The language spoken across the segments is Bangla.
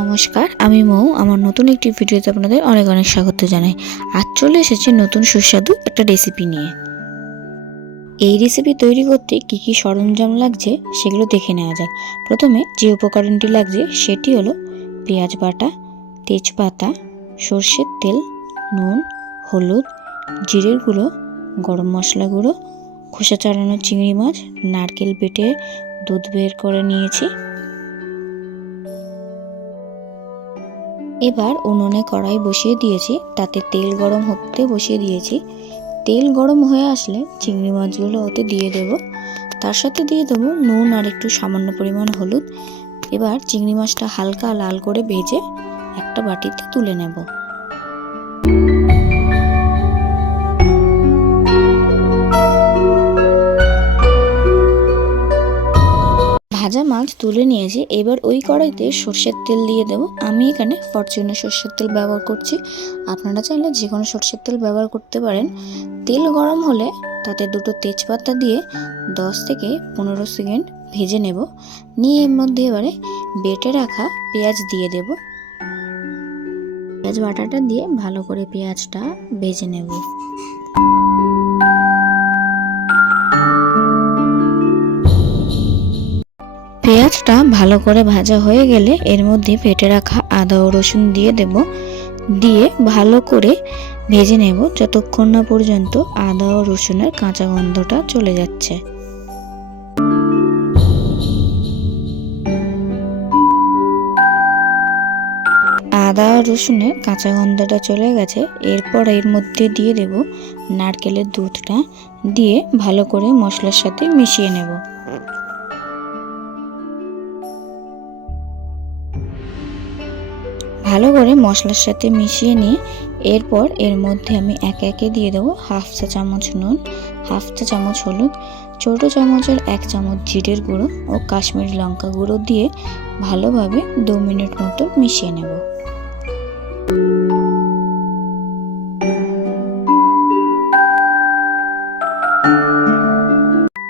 নমস্কার, আমি মৌ। আমার নতুন একটি ভিডিওতে আপনাদের অনেক অনেক স্বাগত জানাই। আজ চলে এসেছি নতুন সুস্বাদু একটা রেসিপি নিয়ে। এই রেসিপি তৈরি করতে কি কি সরঞ্জাম লাগছে সেগুলো দেখে নেওয়া যাক। প্রথমে যে উপকরণটি লাগছে সেটি হলো পেঁয়াজ বাটা, তেজপাতা, সর্ষের তেল, নুন, হলুদ, জিরের গুঁড়ো, গরম মশলা গুঁড়ো, খোসা ছাড়ানো চিংড়ি মাছ, নারকেল বেটে দুধ বের করে নিয়েছি। এবার উনুনে কড়াই বসিয়ে দিয়েছি, তাতে তেল গরম হতে বসিয়ে দিয়েছি। তেল গরম হয়ে আসলে চিংড়ি মাছগুলো ওতে দিয়ে দেব। তার সাথে দিয়ে দেবো নুন আর একটু সামান্য পরিমাণ হলুদ। এবার চিংড়ি মাছটা হালকা লাল করে ভেজে একটা বাটিতে তুলে নেব। ভাজা মাছ তুলে নিয়েছি। এবার ওই কড়াইতে সর্ষের তেল দিয়ে দেবো। আমি এখানে ফরচুনের সর্ষের তেল ব্যবহার করছি, আপনারা চাইলে যে কোনো সর্ষের তেল ব্যবহার করতে পারেন। তেল গরম হলে তাতে দুটো তেজপাতা দিয়ে 10 থেকে 15 সেকেন্ড ভেজে নেব। নিয়ে এর মধ্যে এবারে বেটে রাখা পেঁয়াজ দিয়ে দেব। পেঁয়াজ বাটাটা দিয়ে ভালো করে পেঁয়াজটা ভেজে নেব। পেঁয়াজটা ভালো করে ভাজা হয়ে গেলে এর মধ্যে বেটে রাখা আদা ও রসুন দিয়ে দেব। দিয়ে ভালো করে ভেজে নেব যতক্ষণ না পর্যন্ত আদা ও রসুনের কাঁচা গন্ধটা চলে যাচ্ছে। আদা আর রসুনের কাঁচা গন্ধটা চলে গেছে। এরপর এর মধ্যে দিয়ে দেব নারকেলের দুধটা, দিয়ে ভালো করে মশলার সাথে মিশিয়ে নেব। ভালো করে মশলার সাথে মিশিয়ে নিয়ে এরপর এর মধ্যে আমি একে একে দিয়ে দেবো হাফ চা চামচ নুন, হাফ চা চামচ হলুদ, ছোটো চামচের 1 চামচ জিরের গুঁড়ো ও কাশ্মীরি লঙ্কা গুঁড়ো দিয়ে ভালোভাবে 2 মিনিট মতো মিশিয়ে নেব।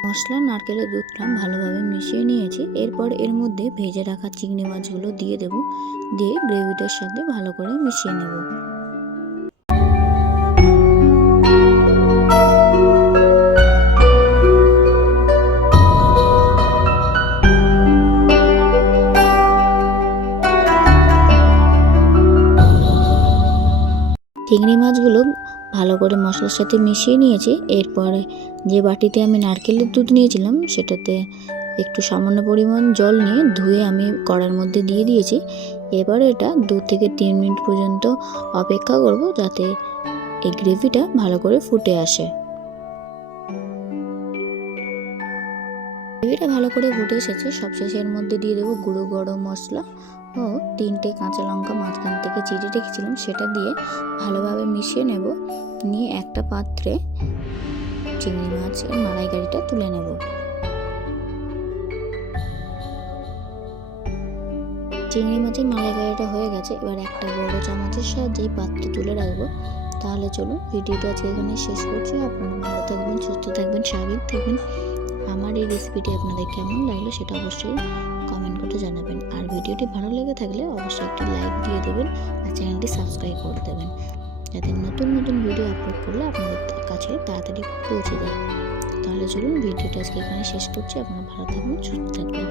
মশলা নারকেলের দুধটা ভালোভাবে মিশিয়ে নিয়েছি। এরপর এর মধ্যে ভেজে রাখা চিংড়ি মাছগুলো দিয়ে দেব। দিয়ে গ্রেভিটার সাথে ভালো করে মিশিয়ে নেব। চিংড়ি মাছগুলো ভালো করে মশলার সাথে মিশিয়ে নিয়েছি। এরপরে যে বাটিতে আমি নারকেলের দুধ নিয়েছিলাম সেটাতে একটু সামান্য পরিমাণ জল নিয়ে ধুয়ে আমি কড়ার মধ্যে দিয়ে দিয়েছি। এবার এটা 2 থেকে 3 মিনিট পর্যন্ত অপেক্ষা করব যাতে এই গ্রেভিটা ভালো করে ফুটে আসে। গ্রেভিটা ভালো করে ফুটে এসেছে। সবশেষে এর মধ্যে দিয়ে দেবো গুঁড়ো গরম মশলা ও 3টে কাঁচা লঙ্কা মাঝখান থেকে চিড়ে রেখেছিলাম, সেটা দিয়ে ভালোভাবে মিশিয়ে নেব। নিয়ে একটা পাত্রে চিংড়ি মাছের মালাইকারিটা তুলে নেব। চিংড়ি মাছের মালাইকারিটা হয়ে গেছে। এবার একটা বড় চামচের সাহায্যে পাত্রে তুলে রাখবো। তাহলে চলুন ভিডিওটা আজকে এখানে শেষ করছি। আপনারা ভালো থাকবেন, সুস্থ থাকবেন, স্বাভাবিক থাকবেন। আমার এই রেসিপিটি আপনাদের কেমন লাগলো সেটা অবশ্যই কমেন্ট করে জানাবেন। আর ভিডিওটি ভালো লেগে থাকলে অবশ্যই একটি লাইক দিয়ে দেবেন আর চ্যানেলটি সাবস্ক্রাইব করে দেবেন, যাতে নতুন নতুন ভিডিও আপলোড করলে আপনাদের কাছে তাড়াতাড়ি পৌঁছে যায়। তাহলে চলুন ভিডিওটা আজকে এখানে শেষ করছি। আপনারা ভালো থাকবেন, সুস্থ থাকবেন।